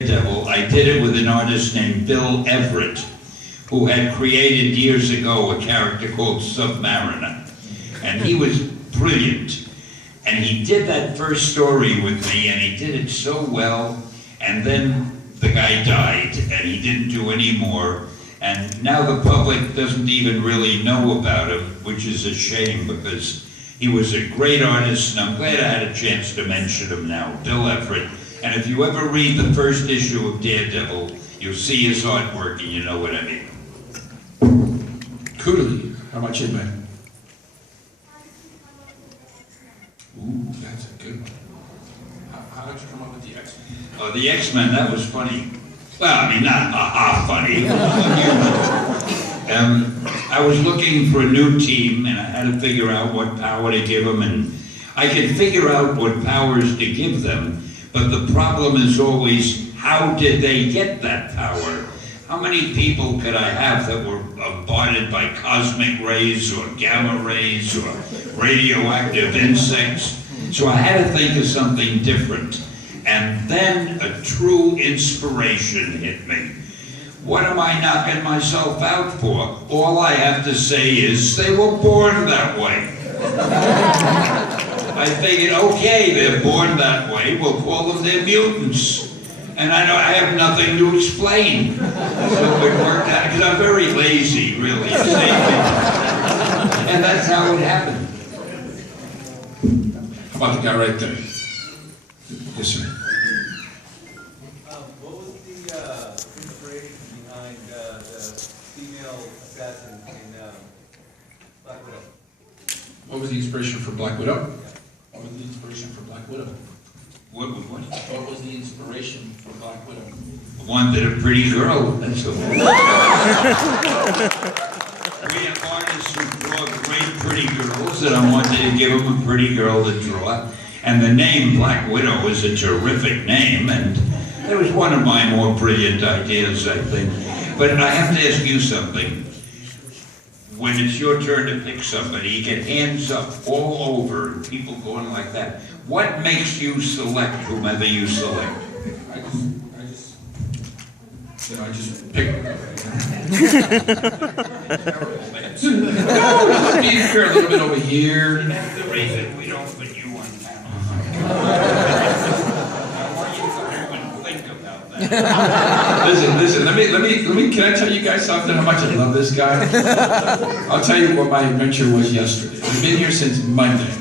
Devil, I did it with an artist named Bill Everett, who had created years ago a character called Submariner. And he was brilliant. And he did that first story with me, and he did it so well, and then the guy died, and he didn't do any more. And now the public doesn't even really know about him, which is a shame, because he was a great artist, and I'm glad I had a chance to mention him now, Bill Everett. And if you ever read the first issue of Daredevil, you'll see his artwork and you know what I mean. Cooley, how about you, man? Ooh, that's a good one. How did you come up with the X-Men? Oh, the X-Men, that was funny. Well, I mean, not funny. I was looking for a new team, and I had to figure out what power to give them, and I could figure out what powers to give them. But the problem is always, how did they get that power? How many people could I have that were bombarded by cosmic rays or gamma rays or radioactive insects? So I had to think of something different. And then a true inspiration hit me. What am I knocking myself out for? All I have to say is, they were born that way. I figured, okay, they're born that way, we'll call them their mutants. And I know I have nothing to explain. So it worked out, because I'm very lazy, really. And that's how it happened. How about the guy right there? Yes, sir. What was the inspiration behind the female assassin in Black Widow? What was the inspiration for Black Widow? What was the inspiration for Black Widow? What was the inspiration for Black Widow? Wanted a pretty girl, that's all. We have artists who draw great pretty girls, and I wanted to give them a pretty girl to draw. And the name Black Widow is a terrific name, and it was one of my more brilliant ideas, I think. But I have to ask you something. When it's your turn to pick somebody, you get hands up all over, and people going like that. What makes you select whomever you select? I just pick. No, just be here a little bit over here. That's the reason we don't put you on panel. I want you to go home and think about that. Listen, let me, can I tell you guys something, how much I love this guy? I'll tell you what my adventure was yesterday. I've been here since Monday.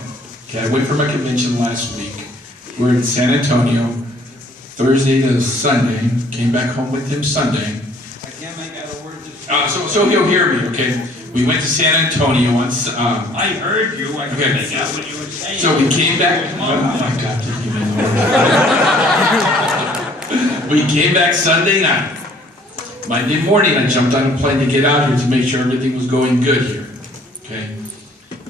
Okay, I went for my convention last week. We're in San Antonio, Thursday to Sunday. Came back home with him Sunday. I can't make out a word. So he'll hear me, okay? We went to San Antonio on, I heard you, I couldn't make out what you were saying. so we came back, oh my God, just give me a We came back Sunday night. Monday morning, I jumped on a plane to get out here to make sure everything was going good here, okay?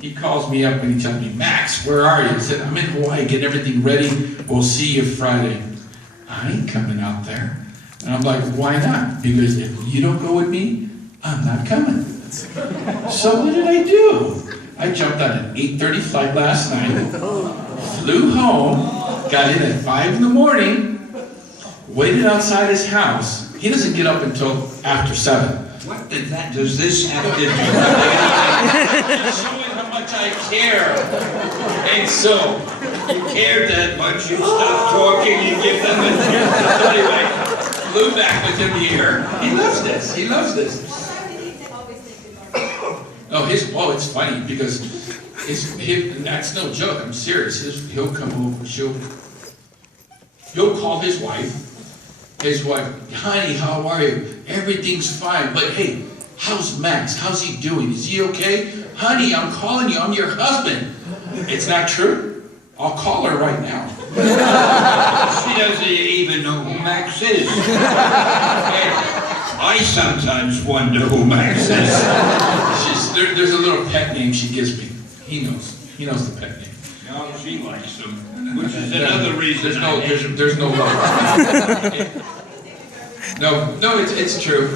He calls me up and he tells me, Max, where are you? I said, I'm in Hawaii, getting everything ready. We'll see you Friday. I ain't coming out there. And I'm like, why not? Because if you don't go with me, I'm not coming. So what did I do? I jumped on an 8:30 flight last night, flew home, got in at 5 in the morning, waited outside his house. He doesn't get up until after 7. What did that, does this have to do? Showing how much I care. And so, you cared that much, you stop talking, you give them a chance. So anyway, flew back with him here. He loves this, he loves this. Oh, it's funny because that's no joke, I'm serious. He'll come over, he'll call his wife, honey, how are you? Everything's fine, but hey, how's Max? How's he doing? Is he okay? Honey, I'm calling you, I'm your husband. It's not true. I'll call her right now. She doesn't even know who Max is. I sometimes wonder who Max is. There's a little pet name she gives me. He knows the pet name. No, she likes him, which is another reason. There's no love. No, it's true.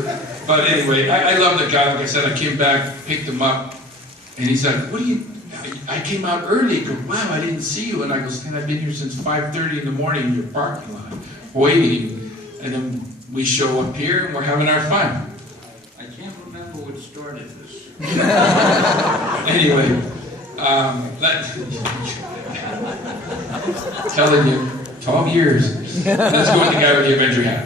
But anyway, I love the guy. Like I said, I came back, picked him up, and he's like, what do you, I came out early. Go, wow, I didn't see you. And I go, man, I've been here since 5:30 in the morning in your parking lot, waiting. and then we show up here and we're having our fun. I can't remember what started this. Anyway, telling you, 12 years. Let's go with the guy with the Avenger hat.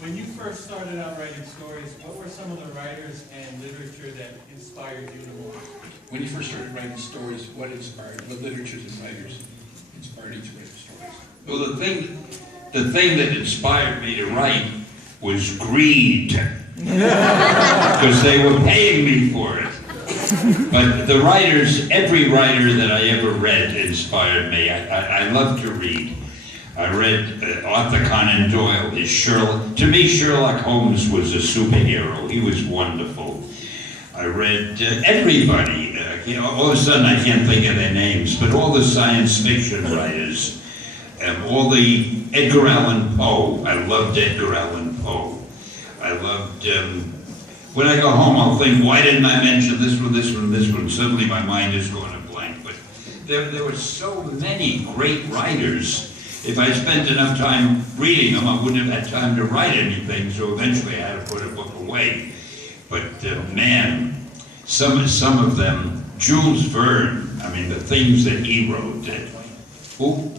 When you first started out writing stories, what were some of the writers and literature that inspired you the most? When you first started writing stories, what literatures and writers inspired you to write stories? Well, the thing that inspired me to write was greed. Because they were paying me for it. But the writers, every writer that I ever read inspired me. I love to read. I read Arthur Conan Doyle. To me, Sherlock Holmes was a superhero. He was wonderful. I read everybody. All of a sudden, I can't think of their names, but all the science fiction writers, all the Edgar Allan Poe. I loved Edgar Allan Poe. I loved. When I go home, I'll think, why didn't I mention this one, this one, this one? Suddenly, my mind is going to blank. But there were so many great writers. If I spent enough time reading them, I wouldn't have had time to write anything. So eventually, I had to put a book away. But man, some of them, Jules Verne. I mean, the things that he wrote. Who?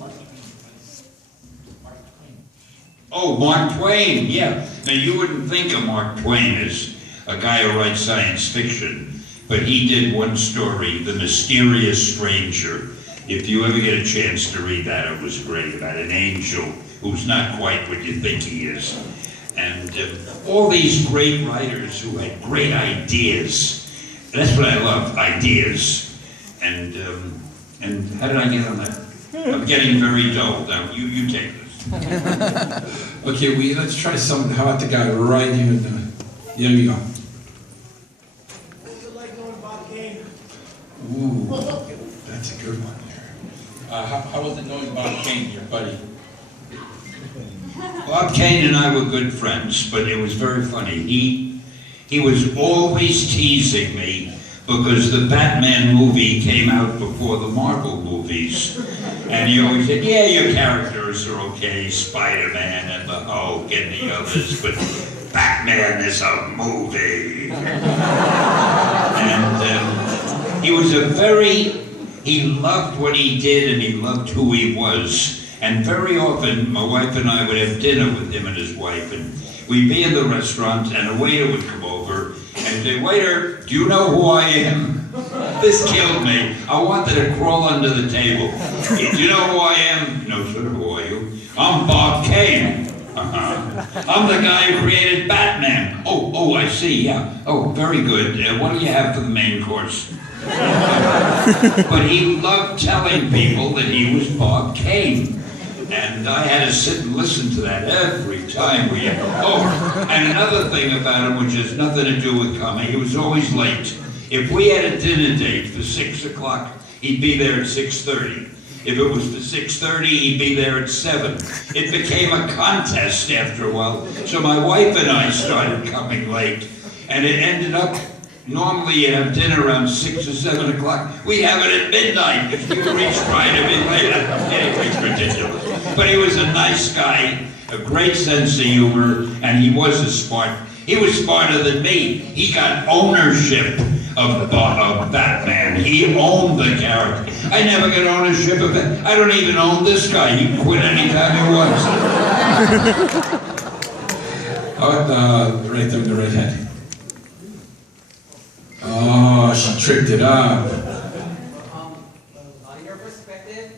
Oh, Mark Twain. Yeah. Now you wouldn't think of Mark Twain as a guy who writes science fiction, but he did one story, The Mysterious Stranger. If you ever get a chance to read that, it was great, about an angel who's not quite what you think he is. And all these great writers who had great ideas. That's what I love, ideas. And how did I get on that? I'm getting very dull now. You take this. Okay, let's try something. How about the guy right here in the... There we go. What's it like knowing Bob Kane? Ooh, that's a good one there. How was it knowing Bob Kane, your buddy? Bob Kane and I were good friends, but it was very funny. He was always teasing me because the Batman movie came out before the Marvel movies. And he always said, yeah, your characters are okay, Spider-Man and the Hulk and the others, but Batman is a movie. And he loved what he did and he loved who he was. And very often, my wife and I would have dinner with him and his wife, and we'd be in the restaurant, and a waiter would come over and say, waiter, do you know who I am? This killed me. I wanted to crawl under the table. Do you know who I am? No, sir, who are you? I'm Bob Kane. I'm the guy who created Batman. Oh, I see, yeah. Oh, very good. What do you have for the main course? But he loved telling people that he was Bob Kane. And I had to sit and listen to that every time we had. Oh, and another thing about him, which has nothing to do with comedy, he was always late. If we had a dinner date for 6 o'clock, he'd be there at 6:30. If it was for 6:30, he'd be there at 7. It became a contest after a while. So my wife and I started coming late. And it ended up, normally you'd have dinner around 6 or 7 o'clock. We'd have it at midnight if you reached trying to be later. Anyway, it's ridiculous. But he was a nice guy, a great sense of humor, and he was he was smarter than me. He got ownership of Batman. He owned the character. I never got ownership of it. I don't even own this guy. He can quit anytime he wants. How about right there in the redhead? Oh, she tricked it up. In your perspective,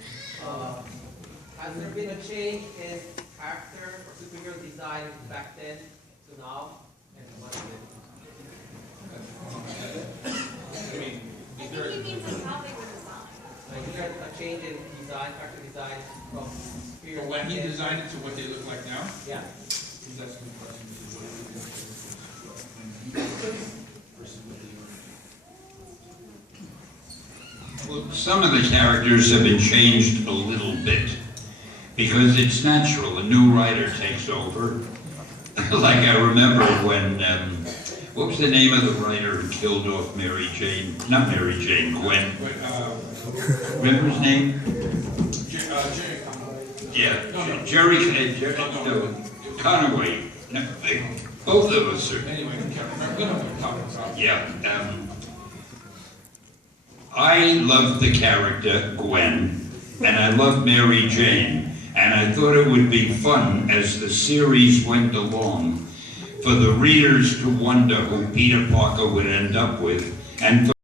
has there been a change in character or superhero design back then to now? And what is it? I think he means like how they were designed. Like, is there a change in design, character design from superhero From when back he then? designed it to what they look like now? Yeah. He's asking the question, what do you think versus what they were? Well, some of the characters have been changed a little bit because it's natural. A new writer takes over. Like I remember when, what was the name of the writer who killed off Mary Jane? Not Mary Jane, Gwen. Remember his name? Jerry. Yeah, No. Jerry. No, No. it Conaway. No, both of us are. Anyway, we know what we're talking about. Yeah. I love the character Gwen, and I love Mary Jane, and I thought it would be fun as the series went along for the readers to wonder who Peter Parker would end up with, and for